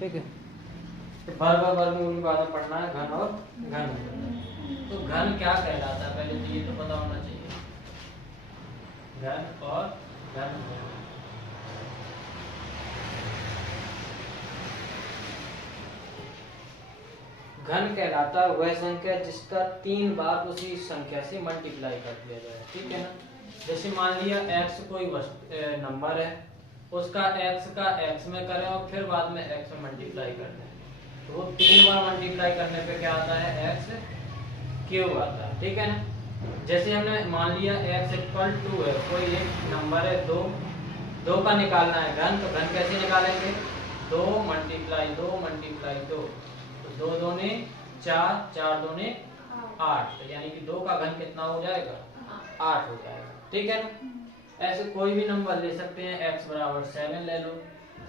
ठीक है। तो वर्ग और वर्गमूल के बाद में पढ़ना है घन और घनमूल। तो घन क्या कहलाता है पहले तो ये तो पता होना चाहिए, घन और घनमूल। घन कहलाता है वह संख्या जिसका 3 बार उसी संख्या से मल्टीप्लाई कर दिया जाए, ठीक है ना। जैसे मान लिया x कोई नंबर है, उसका x का x में करें और फिर बाद में x में मल्टीप्लाई कर दें, तो वो 3 बार मल्टीप्लाई करने पे क्या आता है, x क्यूब आता है, ठीक है ना। जैसे हमने मान लिया x इक्वल 2 है, कोई एक नंबर है 2 का निकालना है घन, तो घन कैसे निकालेंगे, 2 मल्टीप्लाई 2 मल्टीप्लाई 2, तो 2 दूने 4, 4 दूने 8, तो यानी कि 2 का घन कितना हो जाएगा, 8 हो जाएगा, ठीक है ना। ऐसे कोई भी नंबर ले सकते हैं, x बराबर 7 ले लो,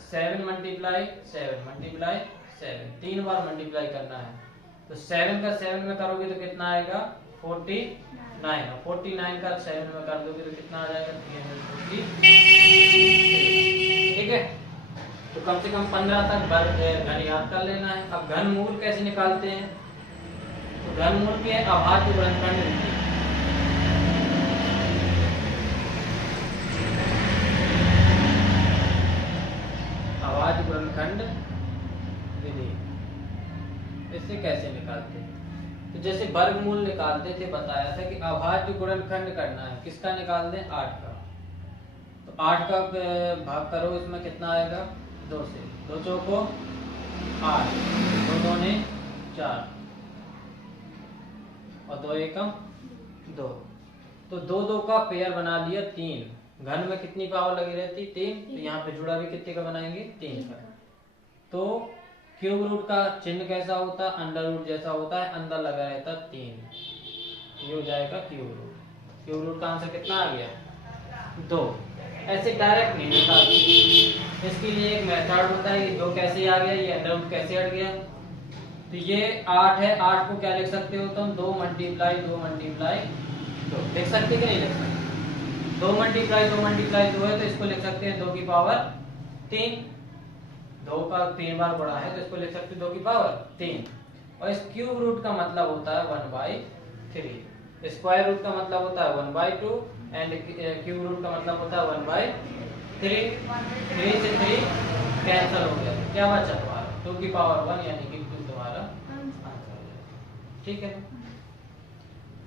7 मल्टीप्लाई 7 मल्टीप्लाई 7, 3 बार मल्टीप्लाई करना है, तो 7 का 7 में करोगे तो कितना आएगा 49, और 49 का 7 में कर दोगे तो कितना आ जाएगा 340, ठीक है। तो कम से कम 15 तक घन याद कर लेना है। अब घनमूल कैसे निकालते हैं, तो घनमूल के अभाज्य गुणनखंड लिखिए, अभाज्य गुणनखंड विधि। इससे कैसे निकालते हैं, तो जैसे वर्गमूल निकालते थे बताया था कि अभाज्य गुणनखंड करना है, किसका निकाल दें, 8 का, तो 8 का भाग करो, इसमें कितना आएगा 2 से, 2 चौको 8, 2 दूने 4 और 2 एकम 2, तो 2 2 का पेयर बना लिया 3, घन में कितनी पावर लगी रहती 3, तो यहाँ पे जुड़ा भी कितने का बनाएंगे 3 का। तो क्यूब रूट का चिन्ह कैसा होता है, अंडर रूट जैसा होता है, अंदर लगा रहता 3, ये हो जाएगा क्यूब रूट। क्यूब रूट का आंसर कितना आ गया 2। ऐसे डायरेक्ट नहीं निकालते, इसके लिए एक मेथड होता है, ये 2 कैसे आ गया, ये अंडर रूट कैसे हट गया, तो ये 8 है, 8 को क्या लिख सकते हो तुम 2 मल्टीप्लाई 2 मल्टीप्लाई 2 लिख सकते कि नहीं लिख सकते, 2 मल्टीप्लाई 2 मल्टीप्लाई 2 है तो इसको लिख सकते हैं 2 की पावर 3, 2 का 3 बार बड़ा है तो इसको लिख सकते हैं 2 की पावर 3। और इस क्यूब रूट का मतलब होता है 1/3, स्क्वायर रूट का मतलब होता है 1/2 एंड क्यूब रूट का मतलब होता है 1/3। 3 से 3 कैंसिल हो गया, क्या बचा तुम्हारा 2 की पावर 1, यानी कि 2 तुम्हारा आंसर हो जाएगा, ठीक है।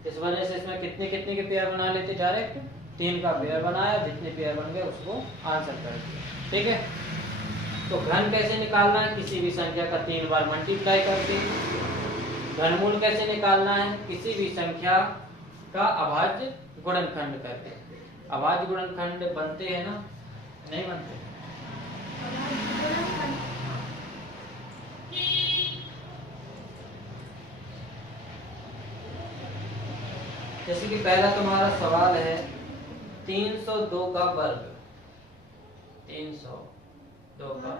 इस वजह से इसमें कितने कितने के पेयर बना लेते, डायरेक्ट 3 का पेयर बनाया, जितने पेयर बन गए उसको आंसर कर दिया, ठीक है। तो घन कैसे निकालना है, किसी भी संख्या का 3 बार मल्टीप्लाई करके। घनमूल कैसे निकालना है, किसी भी संख्या का अभाज्य गुणनखंड करके। अभाज्य गुणनखंड बनते हैं ना, नहीं बनते, जैसे कि पहला तुम्हारा सवाल है 302 का वर्ग, 302 का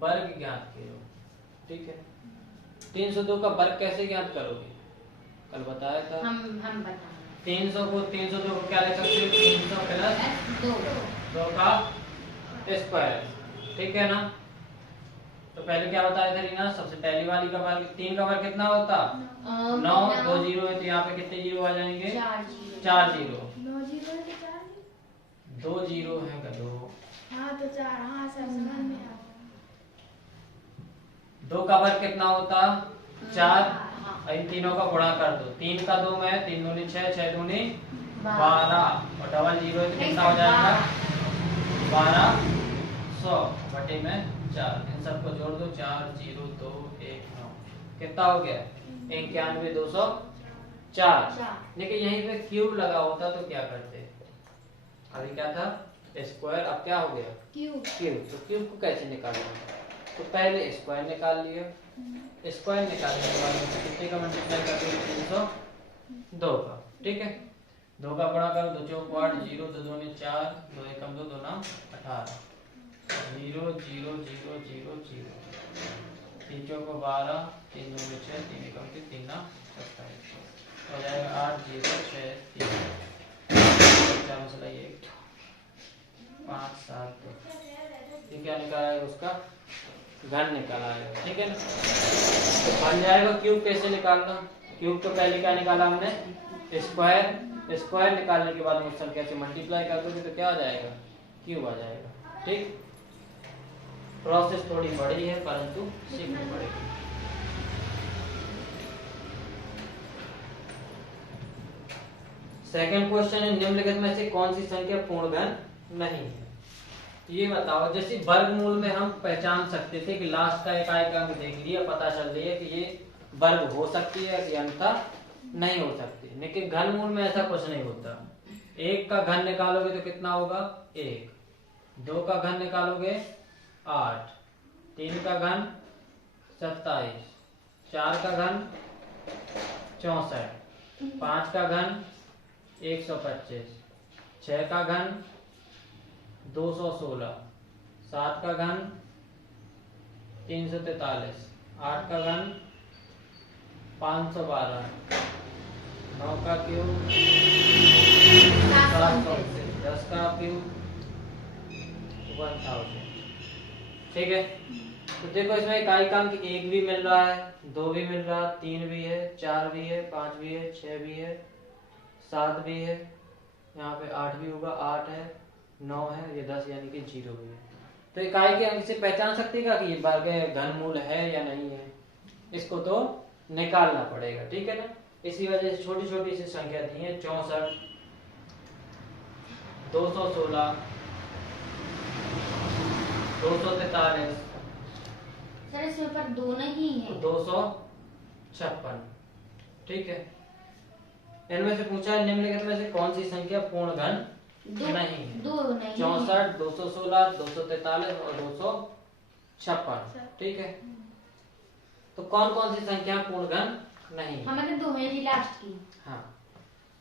वर्ग ज्ञात करो, ठीक है। 302 का वर्ग कैसे ज्ञात करोगे, कल बताया था हम बता 300 को 302 को क्या लिख सकते हो, 300 प्लस 2 का स्क्वायर, ठीक है ना। तो पहले क्या बताया था रीना, सबसे पहली वाली का वर्ग, 3 का वर्ग कितना होता 9, 2 जीरो है तो यहाँ पे कितने जीरो आ जाएंगे 4 जीरो, 2 जीरो है गधो, हाँ तो 4, हाँ सर समझ में आ 2 का वर्ग कितना होता 4, इन तीनों का गुणा कर दो, 3 का 2 में 3 दूनी 6, 6 दूनी 12 और डबल जीरो है तो कितना हो जाएगा 1200 बटे में 4, इन सबको जोड़ दो 4 0 2 1 9, कितना हो गया 91,204। लेकिन यहीं पे क्यूब लगा होता तो क्या करते, अभी क्या था स्क्वायर, अब क्या हो गया क्यूब। तो क्यूब को कैसे निकालना, तो पहले स्क्वायर निकाल लिया, स्क्वायर निकालने के बाद कितने का मल्टीप्लाई कर दो 302 का, ठीक है। 2 का गुणा करो, 2 चौक 8, 0 2 दूनी 4, 2 एकम 2 2 9 18, 0 0 0 0 0, 3 चौक 12, 3 दूनी 6, 3 एकम 3 9 27 हो जाएगा 8 0 6 3 4 मसला 1 5 7 2, ये क्या निकाला है उसका घन निकल आएगा। ठीक है ना, तो बन जाएगा क्यूब। कैसे निकालना, क्यूब तो पहले क्या निकाला हमने, स्क्वायर। स्क्वायर निकालने के बाद उस संख्या से मल्टीप्लाई कर दोगे तो क्या आ जाएगा, क्यूब आ जाएगा। ठीक, प्रोसेस थोड़ी बड़ी है परंतु सीखनी पड़ेगी। सेकंड क्वेश्चन है, निम्नलिखित में से कौन सी संख्या पूर्ण घन नहीं है। ये बताओ, जैसे वर्गमूल में हम पहचान सकते थे कि लास्ट का एक अंक देख लिया, पता चल रही है कि ये वर्ग हो सकती है कि अंतर नहीं हो सकती, लेकिन घनमूल में ऐसा कुछ नहीं होता। एक का घन निकालोगे तो कितना होगा, 1, 2 का घन निकालोगे 8, 3 का घन 27, 4 का घन 64, 5 का घन 125, 6 का घन 216, 7 का घन 343, 8 का घन 512, 9 का क्यूब 729, 10 का क्यूब 1000। ठीक है, तो देखो इसमें इकाई का अंक 1 भी मिल रहा है, 2 भी मिल रहा है, 3 भी है, 4 भी है, 5 भी है, 6 भी है, 7 भी है, यहाँ पे 8 भी होगा, 8 है, 9 है, ये 10 यानी कि 0 भी है। तो इकाई के अंक से पहचान सकते हैं कि ये वर्ग घनमूल है या नहीं है, इसको तो निकालना पड़ेगा। ठीक है ना, इसी वजह से छोटी छोटी सी संख्या दी है, 64, 216, 243, सर इसमें पर दो नहीं है, 256। ठीक है, इनमें से पूछा है निम्नलिखित में से कौन सी संख्या पूर्ण घन नहीं है। 64, 216, 243 और 256। ठीक है, तो कौन कौन सी संख्या पूर्ण घन नहीं है। हमारे दो है जी लास्ट की। हाँ,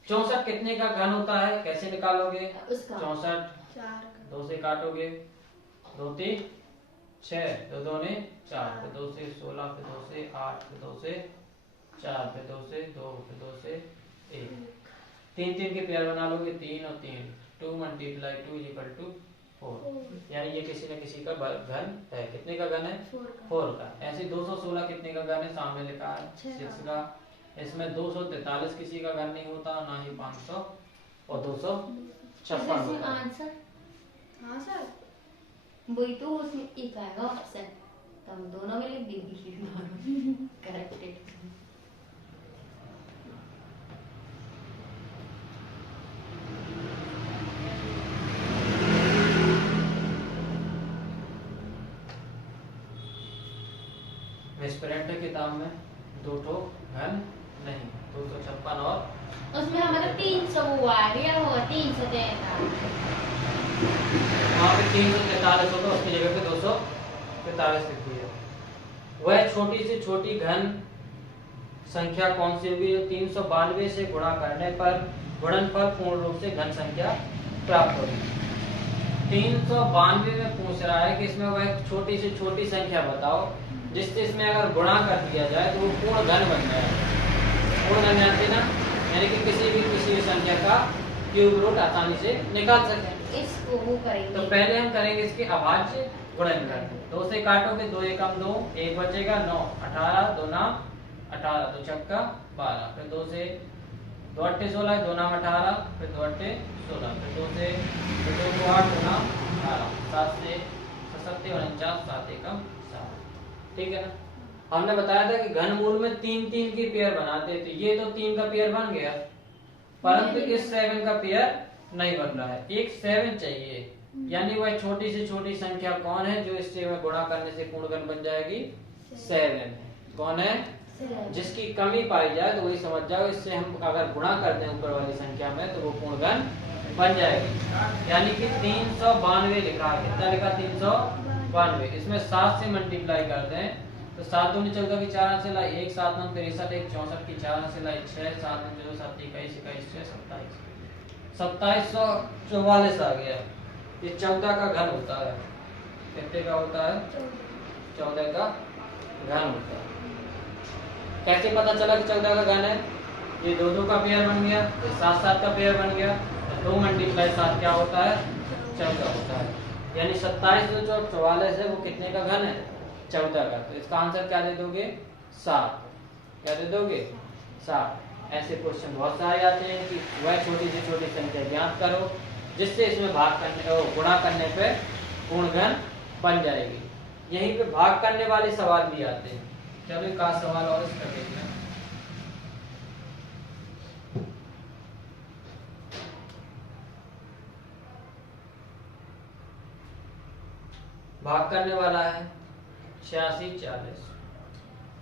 64 कितने का घन होता है, कैसे निकालोगे, उसका 64 2 से काटोगे, 2 3 6, 2 2 ने 4, फिर 2 से 16, फिर 2 से 8, फिर 2 से 4, फिर 2 से 2, फिर 2 से 1, 3 3 के पेयर बना लोगे, 3 और 3, 2 × 2 = 4, यानी ये किसी न किसी का घन है। कितने का घन है, 4 का। ऐसे 216 कितने का घन है, सामने लिखा है 6 का। इसमें 243 किसी का घन नहीं होता, ना ही 500 और 256 होता है। आंसर हाँ सर, वही तो उसमें एक आएगा ऑप्शन, तो हम दोनों में लिख देंगे करेक्टेड। एस्पिरेंट किताब में 2 ठो घन नहीं, 256 और उसमें हमारा 300 वो आ गया, वो 343। वहाँ पे 343 होगा, उसकी जगह पे 243 लिख दिया। वह छोटी से छोटी घन संख्या कौन सी होगी, 392 से गुणा करने पर गुणनफल पूर्ण रूप से घन संख्या प्राप्त होगी। 392 में पूछ रहा है कि इसमें वह छोटी से छोटी संख्या बताओ जिससे इसमें अगर गुणा कर दिया जाए तो वो पूर्ण घन बन जाए। पूर्ण घन जानते ना, यानी कि किसी भी संख्या का क्यूब रूट आसानी से निकाल सकें। इसको वो करेंगे, तो पहले हम करेंगे इसके अभाज्य गुणनफल। 2 से काटोगे 2 एकम 2, 1 बचेगा 9, 18 2 नाम 18, 2 छक्का 12, फिर 2 से 2 8 16, 2 नाम 18, फिर 2 8 16, फिर 2 से 2 8 2 नाम 18, 7 से 7 49, 7 एकम 7। ठीक है ना, हमने बताया था कि घनमूल में 3 3 की पेयर बनाते थे, ये तो 3 का पेयर बन गया, परंतु इस 7 का पेयर नहीं बन रहा है। एक 7 चाहिए, यानी वह छोटी से छोटी संख्या कौन है जो इससे में गुणा करने से पूर्ण घन बन जाएगी, 7। कौन है, जिसकी कमी पाई जाए तो वही समझ जाओ, इससे हम अगर गुणा कर दें ऊपर वाली संख्या में तो वो पूर्ण घन बन जाएगी। यानी कि 392 लिखा है, कितना लिखा, 392। इसमें 7 से मल्टीप्लाई कर दें तो 7 दूनी 14 की 4 से लाई 1, 7 9 63, 1 64 की 4 से लाई 6, 7 9 0 7 21 21 6 27, 2744 आ गया। ये 14 का घन होता है। कितने का होता है, 14 का घन होता है। कैसे पता चला कि 14 का घन है, ये 2 2 का पेयर बन गया, ये 7 7 का पेयर बन गया, 2 × 7 क्या होता है, 14 होता है। यानी 27 जो 44 है वो कितने का घन है, 14 का। तो इसका आंसर क्या दे दोगे? 7। क्या दे दोगे? 7। ऐसे क्वेश्चन बहुत सारे आते हैं कि वह छोटी से छोटी संख्या ज्ञात करो जिससे इसमें भाग करने गुणा करने पे पूर्ण घन बन जाएगी। यहीं पे भाग करने वाले सवाल भी आते हैं। चलो एक आध सवाल और इसका देखना। भाग करने वाला है 86 40।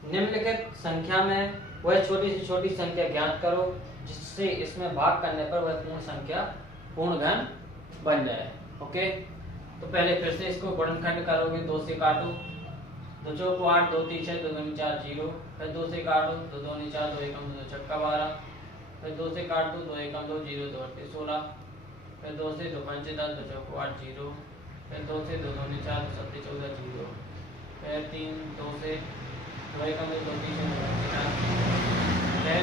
निम्नलिखित संख्या में वह छोटी से छोटी संख्या ज्ञात करो जिससे इसमें भाग करने पर वह पूर्ण संख्या पूर्ण घन बन जाए। ओके, तो पहले फिर से इसको गुणनखंड करोगे। 2 से काटो, 2 चौको 8, 2 3 6, 2 दूनी 4 0। फिर 2 से काटो, 2 दूनी 4, 2 एकम 2 छक्का 12। फिर 2 से काट दो, 2 एकम 2 0, 2 अट्ठे 16। फिर 2 से 2 पंचे 10, 2 चौको 8 0। फिर 2 से 2 दूनी 4, 2 सत्ते 14 0। फिर 3 2 से 2 एकम 2 3 फिर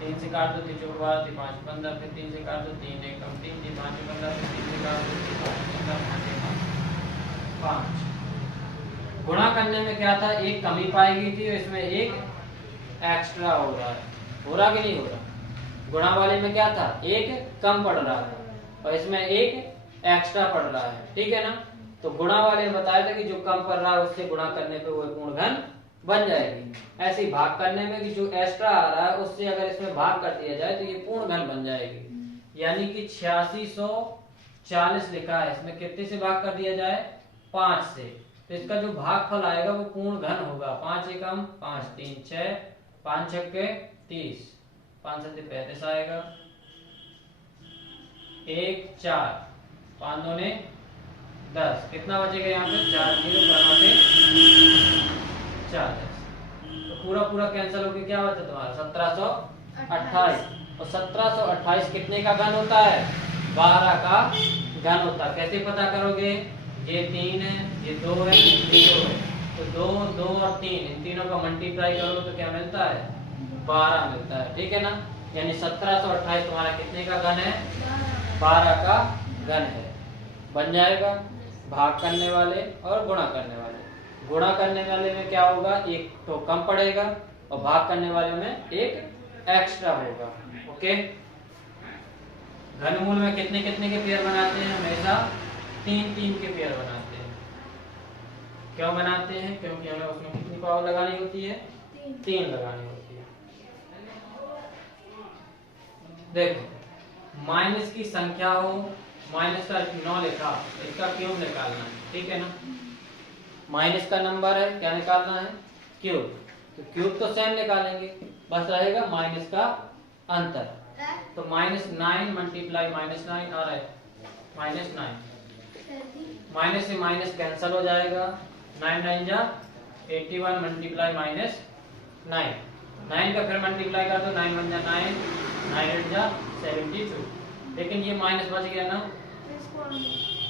3 से काट दो, 3 चौको 12, 3 5 15। फिर 3 से काट दो, 3 एकम 3, 3 5 15। फिर 3 से काट दो, 3 5 15, 5। गुणा करने में क्या था? एक कमी पाई गई थी, इसमें एक एक्स्ट्रा हो रहा है। हो रहा कि नहीं हो रहा? गुणा वाले में क्या था? एक कम पड़ रहा था और इसमें एक एक्स्ट्रा पड़ रहा है। ठीक है ना? तो गुणा वाले ने बताया था कि जो कम पड़ रहा है उससे गुणा करने पे वो पूर्ण घन बन जाएगी। ऐसे ही भाग करने में कि जो एक्स्ट्रा आ रहा है उससे अगर इसमें भाग कर दिया जाए तो ये पूर्ण घन बन जाएगी। यानी कि 8640 लिखा है, इसमें कितने से भाग कर दिया जाए? 5 से। तो इसका जो भागफल आएगा वो पूर्ण घन होगा। 5 एकम 5 3 6, 5 छक्के 30, 5 सत्ते 35 आएगा। 1 4, 5 दूने 10। कितना बचेगा यहाँ पे? 4 0 40। तो पूरा पूरा कैंसिल होके क्या बचा तुम्हारा? 1728। और 1728 कितने का घन होता है? 12 का घन होता है। कैसे पता करोगे? ये 3 है, ये 2 है, ये 2 है। तो 2 2 और 3, इन तीनों का मल्टीप्लाई करो तो क्या मिलता है? 12 मिलता है। ठीक है ना? यानी 1728 तुम्हारा कितने का घन है? 12 का घन है। बन जाएगा। भाग करने वाले और गुणा करने वाले। गुणा करने वाले में क्या होगा? एक तो कम पड़ेगा और भाग करने वाले में एक एक्स्ट्रा होगा। ओके, घनमूल में कितने कितने के पेयर बनाते हैं? हमेशा 3 3 के पेयर बनाते हैं। क्यों बनाते हैं? क्योंकि हमें उसमें कितनी पावर लगानी होती है? 3 लगानी होती है। देखो, माइनस की संख्या हो, माइनस का 9 लिखा, इसका क्यूब निकालना है। ठीक है ना? माइनस का नंबर है, क्या निकालना है? क्यूब। तो क्यूब तो सेम निकालेंगे, बस रहेगा माइनस का अंतर। तो -9 मल्टीप्लाई -9 आ रहा है -9। माइनस से माइनस कैंसिल हो जाएगा। 9 9 जा 81 मल्टीप्लाई -9। 9 का फिर मल्टीप्लाई कर दो, 9 1 जा 9, 9 8 जा 72। लेकिन ये माइनस बच गया ना,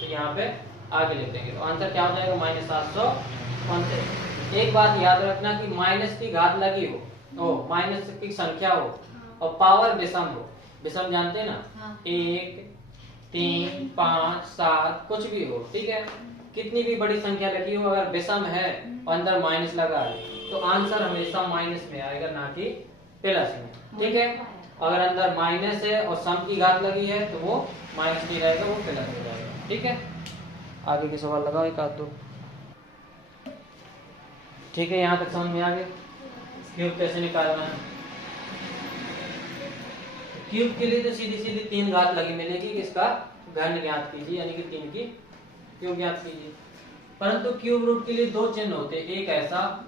तो यहाँ पे आगे लिख देंगे। तो आंसर क्या हो जाएगा? -769। एक बात याद रखना कि माइनस की घात लगी हो, माइनस की संख्या हो और पावर विषम हो। विषम जानते हैं ना? हाँ। 1 3 5 7 कुछ भी हो। ठीक है? कितनी भी बड़ी संख्या लगी हो, अगर विषम है और अंदर माइनस लगा है तो आंसर हमेशा माइनस में आएगा, ना कि प्लस में। ठीक है? अगर अंदर माइनस है और सम की घात लगी है तो वो माइनस नहीं रहेगा, वो प्लस हो जाएगा। ठीक है? आगे के सवाल लगाओ एक आध दो। ठीक है, यहाँ तक समझ में आ गया क्यूब कैसे निकालना है। क्यूब के लिए तो सीधी सीधी 3 घात लगी मिलेगी कि इसका घन ज्ञात कीजिए, यानी कि 3 की क्यूब ज्ञात कीजिए। परंतु क्यूब रूट के लिए 2 चिन्ह होते हैं, एक ऐसा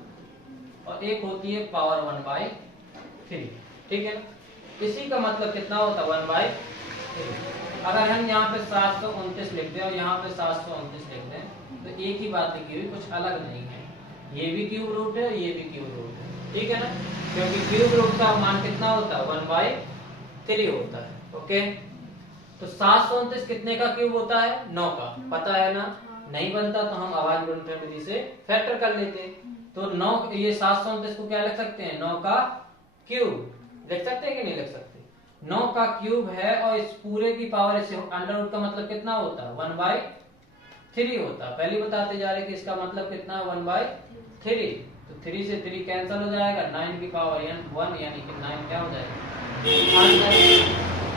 और एक होती है पावर 1/3। ठीक है ना? इसी का मतलब कितना होता है? 1/3। अगर हम यहाँ पे 729 लिख दें और यहाँ पे 729 लिख दें तो एक ही बात लिखी हुई, कुछ अलग नहीं है। ये भी क्यूब रूट है, ये भी क्यूब रूट है। ठीक है ना? क्योंकि क्यूब रूट का मान कितना होता है? 1/3 होता है। ओके, तो 729 कितने का क्यूब होता है? 9 का। पता है ना? नहीं बनता तो हम अभाज्य गुणनफल विधि से फैक्टर कर लेते। तो 9, ये 729 को क्या लिख सकते हैं? 9 का क्यूब लिख सकते हैं कि नहीं लिख सकते? 9 का क्यूब है और इस पूरे की पावर, इसे अंडर रूट का मतलब कितना होता है? 3 होता। पहले बताते जा रहे कि इसका मतलब कितना, 1/3। तो 3 से 3 कैंसिल हो जाएगा, 9 की पावर 1 यानी कि 9 क्या हो जाएगा आंसर।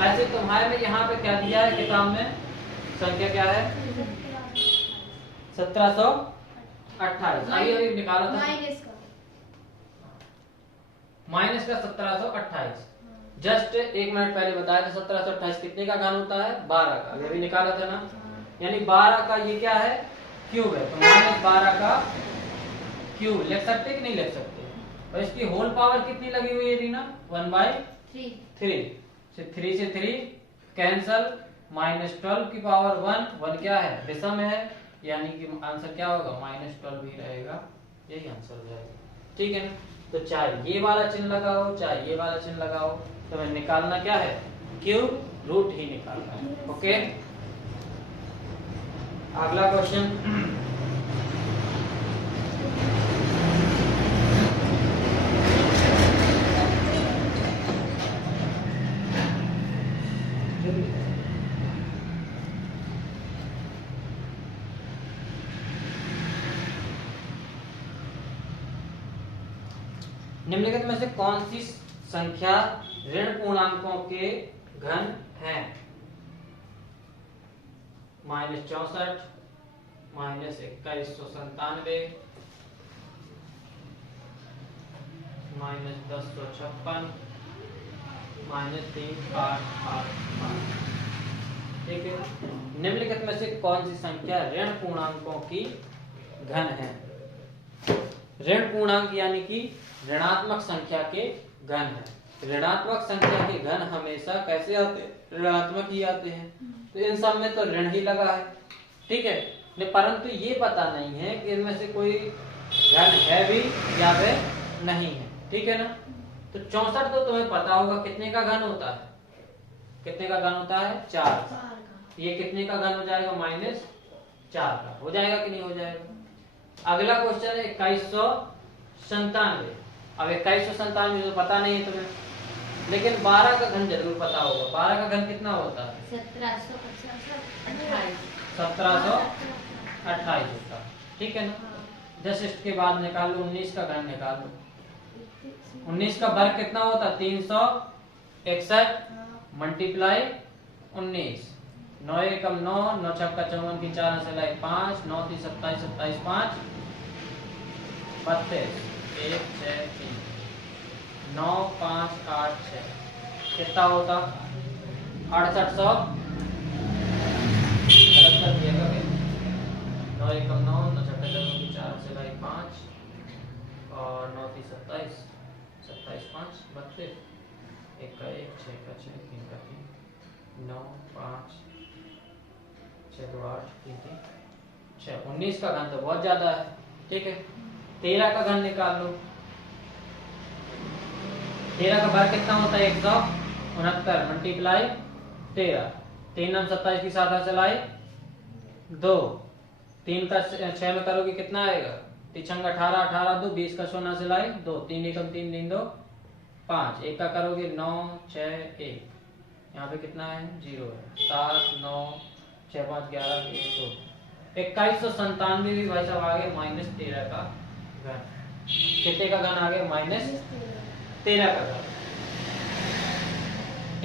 ऐसे तुम्हारे में यहाँ पे क्या दिया है किताब में, संख्या क्या है 1728। अभी अभी निकाला था माइनस का 1728। जस्ट 1 मिनट पहले बताया था 1728 कितने का घन होता है, 12 का। अभी निकाला था ना, यानी 12 का ये क्या है, क्यूब है। तो -12 का क्यूब लिख सकते कि नहीं लिख सकते। और इसकी होल पावर कितनी लगी हुई है रीना, 1/3। 3 से 3 कैंसल, -12 की पावर 1 क्या है, विषम है, यानी कि आंसर क्या होगा, -12 ही रहेगा। यही आंसर हो जाएगा। ठीक है ना। तो चाहे ये वाला चिन्ह लगाओ चाहे ये वाला चिन्ह लगाओ, तो हमें निकालना क्या है, क्यूब रूट ही निकालना है। ओके, अगला क्वेश्चन। निम्नलिखित में से कौन सी संख्या ऋण पूर्णांकों के घन है, -64, -2197, -1056, -3885। ठीक है। निम्नलिखित में से कौन सी संख्या ऋण पूर्णांकों की घन है। ऋण पूर्णांक यानी कि ऋणात्मक संख्या के घन है। ऋणात्मक संख्या के घन हमेशा कैसे आते हैं, ऋणात्मक ही आते हैं। तो इन सब में तो ऋण ही लगा है। ठीक है, परंतु ये पता नहीं है कि इनमें से कोई घन है भी या फिर नहीं है। ठीक है ना। तो 64 तो तुम्हें पता होगा कितने का घन होता है, कितने का घन होता है, 4। ये कितने का घन हो जाएगा, -4 का हो जाएगा कि नहीं हो जाएगा। अगला क्वेश्चन है 2197। अब 2197 तो पता नहीं है तुम्हें, लेकिन 12 का घन जरूर पता होगा। 12 का घन कितना होता है, 1728 होता है। ठीक है ना। जस्ट इसके बाद निकाल लो 19 का घन निकाल लो। 19 का वर्ग कितना होता है, 361 मल्टीप्लाई 19। 9 एकम 9, 9 छक्का 54 की 4 से लाई 5, 9 3 27 27 5 32 1 6 3 9 5 8 6 कितना होता, 6800। गलत कर दिया क्या, 9 एकम 9, 9 छक्का 54 की 4 से लाई 5 और 9 3 27 27 5 32 1 का 1 6 का 6 3 का 3 9 5 6 2 8 3 3 6। 19 का घन तो बहुत ज्यादा है। ठीक है। 13 का घन निकाल लो। 13 का वर्ग कितना होता है, 169 मल्टीप्लाई 13। 3 9 27 की 7 से लाई 2। 3 का 6 में करोगे कितना आएगा, 3 18 18 2 20 का 16 से लाई 2। 3 एकम 3 3 2 5। 1 का करोगे 9 6 1। यहाँ पे कितना है, 0 है। 7 9 6 5 11 1 2 2197 भी भाई साहब आ गया -13 का घन। कितने का घन आ गया, -13 का घन।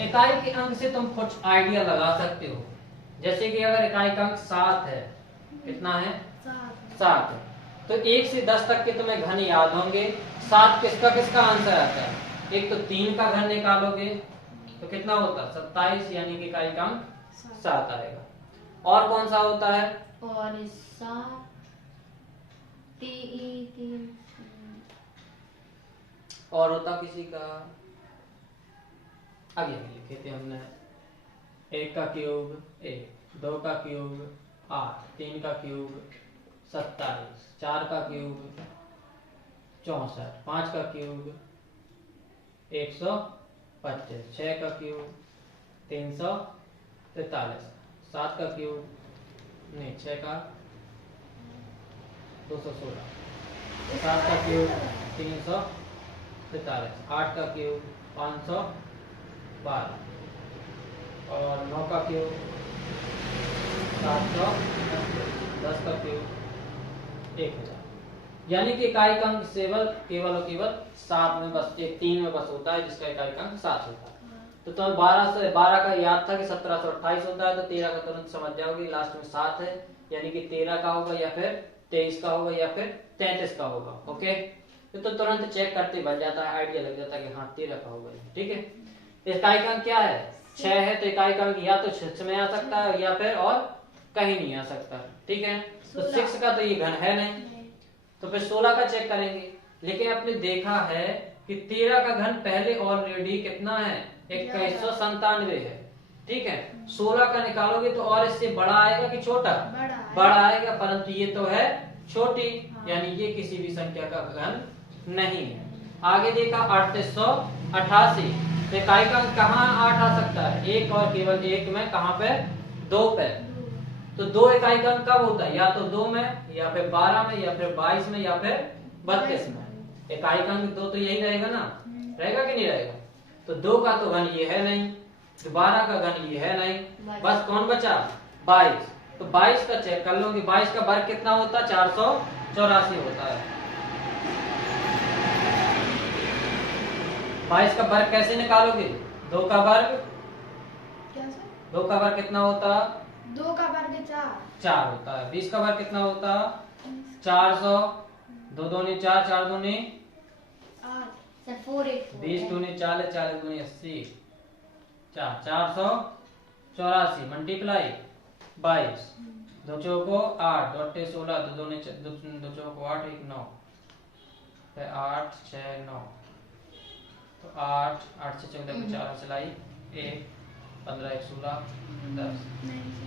इकाई के अंक से तुम कुछ आइडिया लगा सकते हो। जैसे कि अगर इकाई का अंक 7 है, कितना है, 7 है, तो 1 से 10 तक के तुम्हें घन याद होंगे। 7 किसका किसका आंसर आता है, एक तो 3 का घन निकालोगे तो कितना होता, 27, यानी कि इकाई का अंक 7 आएगा। और कौन सा होता है, और 7 3 और होता किसी का, आगे लिखे थे हमने, 1 का क्यूब 1, 2 का क्यूब 8, 3 का क्यूब 27, 4 का क्यूब 64, 5 का क्यूब 125, 6 का क्यूब 343, 7 का क्यूब नहीं 6 का 216, 7 का क्यूब 343, 8 का क्यूब 512 और 9 का क्यूब 700, 10 का क्यूब 1000। यानी कि इकाई का अंक केवल और केवल 7 में बस 3 में बस होता है, जिसका इकाई का अंक 7 होता है। तो तुम 12 का याद था कि 1728 होता है, तो 13 का तुरंत समझ जाओगे लास्ट में 7 है, यानी कि 13 का होगा या फिर 23 का होगा या फिर 33 का होगा। ओके, तो तुरंत चेक करते बन जाता है, आइडिया लग जाता है कि हाँ 13 का होगा। ठीक है, इकाई का अंक क्या है 6 है, तो इकाई का अंक या तो 6 में आ सकता है या फिर और कहीं नहीं आ सकता। ठीक है, तो 6 का तो ये घन है नहीं, तो फिर 16 का चेक करेंगे। लेकिन आपने देखा है कि 13 का घन पहले ऑलरेडी कितना है 2197 है। ठीक है, 16 का निकालोगे तो और इससे बड़ा आएगा कि छोटा, बड़ा आएगा, परंतु ये तो है छोटी, यानी ये किसी भी संख्या का घन नहीं है। आगे देखा 3888, तो इकाई का अंक कहाँ 8 आ सकता है, एक और केवल एक में, कहाँ पे 2 पे। तो 2 इकाई का अंक कब होता है, या तो 2 में या फिर 12 में या फिर 22 में या फिर 32 में। इकाई का अंक 2 तो यही रहेगा ना, रहेगा कि नहीं रहेगा। तो 2 का तो घन ये है नहीं, 12 का घन ये है नहीं, बस कौन बचा 22। तो 22 का चेक कर लो कि 22 का वर्ग कितना होता है 484 होता है। 22 का वर्ग कैसे निकालोगे, 2 का वर्ग, 2 का वर्ग कितना होता, 2 का वर्ग 4 होता है। 20 का वर्ग कितना होता 400, 2 दूनी 4, 4 दूनी 20 दूनी 40, 40 दूनी 80, 484 मल्टीप्लाई 22, 2 चौको 8, 2 अट्ठे 16, 2 दूनी 2 चौको 8, 1 9, फिर 8 6 9, तो 8 8 से 14 को 4 चलाई 1, 15 1 16 10,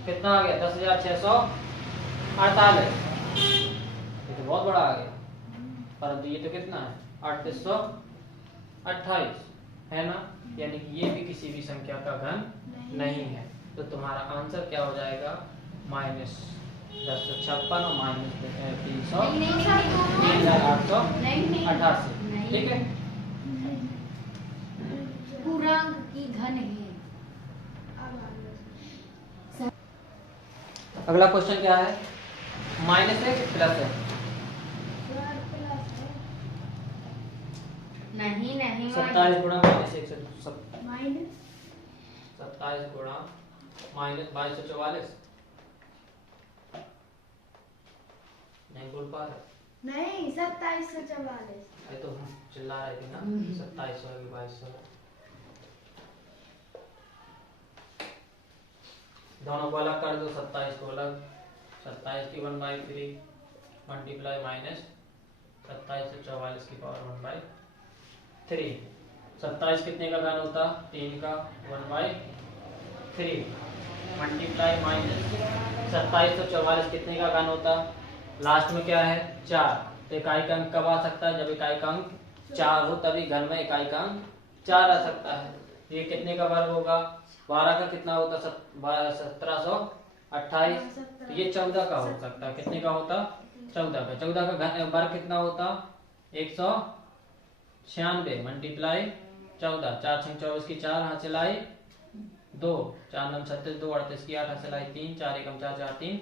कितना आ गया 10,648। ये तो बहुत बड़ा आ गया, परंतु ये तो कितना है 3828 है ना, यानी कि ये भी किसी भी संख्या का घन नहीं है। तो तुम्हारा आंसर क्या हो जाएगा -1056 और -3888। ठीक है, पूर्णांक की घन है। अगला क्वेश्चन क्या है, -1 प्लस है, नहीं 27 गुणा -1 से 27 गुणा -2244, नहीं बोल पा रहे, नहीं 2744। ये तो हम चिल्ला रहे थे ना 2700 की 2200, दोनों को अलग कर दो, 27 को अलग, 27 की 1/3 मल्टीप्लाई -2744 की पावर 1/3। 27 कितने का घन होता 3 का 1/3 मल्टीप्लाई -2744 कितने का घन होता, लास्ट में क्या है 4। तो इकाई का अंक कब आ सकता है, जब इकाई का अंक 4 हो, तभी घन में इकाई का अंक 4 आ सकता है। ये कितने का वर्ग होगा, 12 का कितना होता 1728, तो ये 14 का हो सकता है। कितने का होता 14 का, 14 का वर्ग कितना होता 196 मल्टीप्लाई 14, 4 6 24 की 4 हाथ चलाई 2, 4 9 36 2 38 की 8 हाथ चलाई 3, 4 1 4 4 3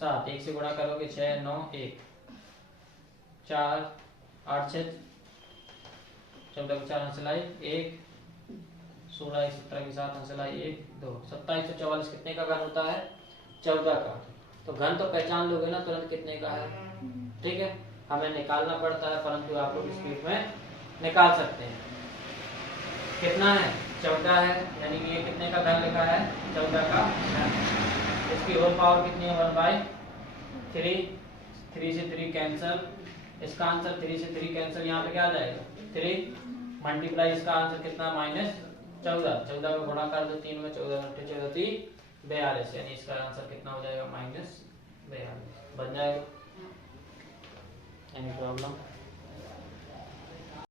7, 1 से गुणा करोगे 6 9 1, 4 8 6 14 की 4 हाथ चलाई 1, 16 1 17 की 7 हाथ चलाई 1 2, 2744 कितने का घन होता है 14 का। तो घन तो पहचान लोगे ना तुरंत कितने का है। ठीक है, हमें निकालना पड़ता है, परंतु आप लोग स्पीड में निकाल सकते हैं। कितना है 14 है, यानी कि ये कितने का घन लिखा है 14 का घन। इसकी होल पावर कितनी है 1/3, 3 से 3 कैंसल, इसका आंसर 3 से 3 कैंसल, यहाँ पे क्या आ जाएगा 3 मल्टीप्लाई, इसका आंसर कितना -14, 14 को गुणा कर दो 3 में, 14 14 3 42, यानी इसका आंसर कितना हो जाएगा -42 बन जाएगा। Any problem.